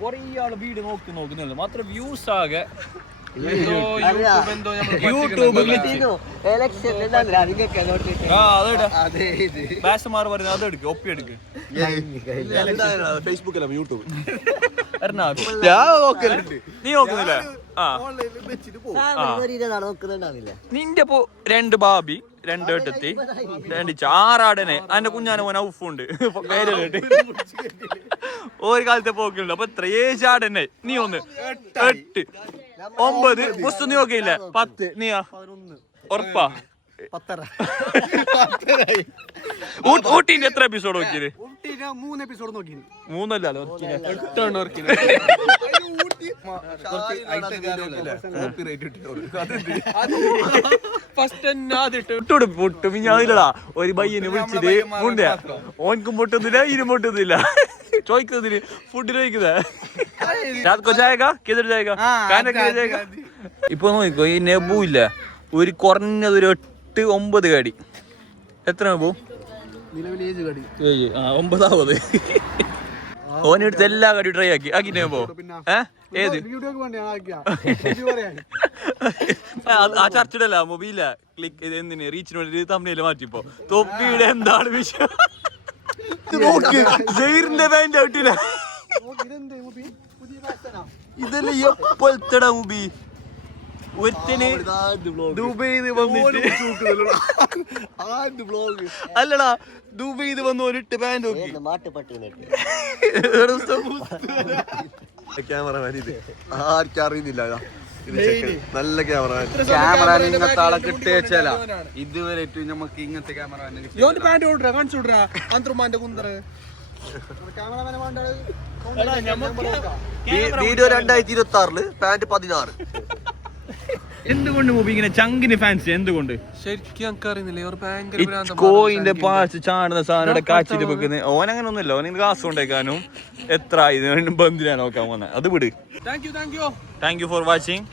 കൊറേ ആള് വീട് നോക്കുന്നില്ല മാത്രം വ്യൂസ് ആകെ അതെടുക്ക് ഒപ്പി എടുക്ക് ഫേസ്ബുക്കല്ല യൂട്യൂബ് നീ നോക്കുന്നില്ല നിന്റെ ഇപ്പൊ 2 ബാബി 2 ഏട്ടത്തി 2 6 അതിന്റെ കുഞ്ഞാന പോന ഉഫുണ്ട് പേര് ഒരു കാലത്തെ പോക്കുണ്ട് അപ്പൊ 3 ചാടനെ നീ 1 8 9 പുസ്തു നീ നോക്കിയില്ല 10 നീയാ ഉറപ്പാ 10 ഊട്ടിന്റെ എത്ര എപ്പിസോഡ് നോക്കിയത് 3 എപ്പിസോഡ് നോക്കി 3 അല്ലല്ലോ 8 പൊട്ടും ഞാനില്ലടാ ഒരു ബയ്യനെ വിളിച്ചിട്ട് മുണ്ടയാ ഓൻക്കും പൊട്ടുന്നില്ല ഇനും പൊട്ടുന്നില്ല ചോദിക്കുന്നതിന് ഫുഡ് ചോദിക്കുക ഇപ്പൊ നോക്കിക്കോ ഈ നെബു ഇല്ല ഒരു കുറഞ്ഞത് ഒരു 8-9 കടി എത്ര നെബു 9 ഓനെടുത്ത് എല്ലാ കടി ട്രൈ ആക്കി നെബോ ഏത് ആ ചർച്ചിടല്ല മൊബൈല ക്ലിക്ക് എന്തിന് റീച്ചിന് വേണ്ടി തമ്മിൽ മാറ്റിപ്പോ തൊപ്പിയുടെ എന്താണ് വിഷയം ഔട്ടില്ല ഇതല്ലേ എപ്പോഴത്തെടാ മുബി ഒരുത്തന് ദുബൈന്ന് വന്നിട്ട് അല്ലടാ ദുബൈന്ന് വന്ന് ഒരിട്ട് പാന്റ് നോക്കി ക്യാമറമാൻ ഇത് ആർക്കും അറിയുന്നില്ല നല്ല ക്യാമറ ഇങ്ങനത്തെ ആളെ കിട്ടിയല്ല ഇതുവരെ നമുക്ക് ഇങ്ങനത്തെ ക്യാമറ വീഡിയോ 2026 പാന്റ് 16 എന്തുകൊണ്ട് മൂവി ഇങ്ങനെ ചങ്കിന് ഫാൻസ് എന്തുകൊണ്ട് ശരിക്കും കോയിന്റെ പാച്ച് ചാടുന്ന സാധനം കാച്ചിട്ട് വെക്കുന്നത് ഓനങ്ങനെ ഒന്നുമില്ല ഓന് ഗ്ലാസ് കൊണ്ടേക്കാനും എത്ര ഇത് ബന്ധിനാ നോക്കാൻ പോന്നെ അത് വിട് thank you thank you for watching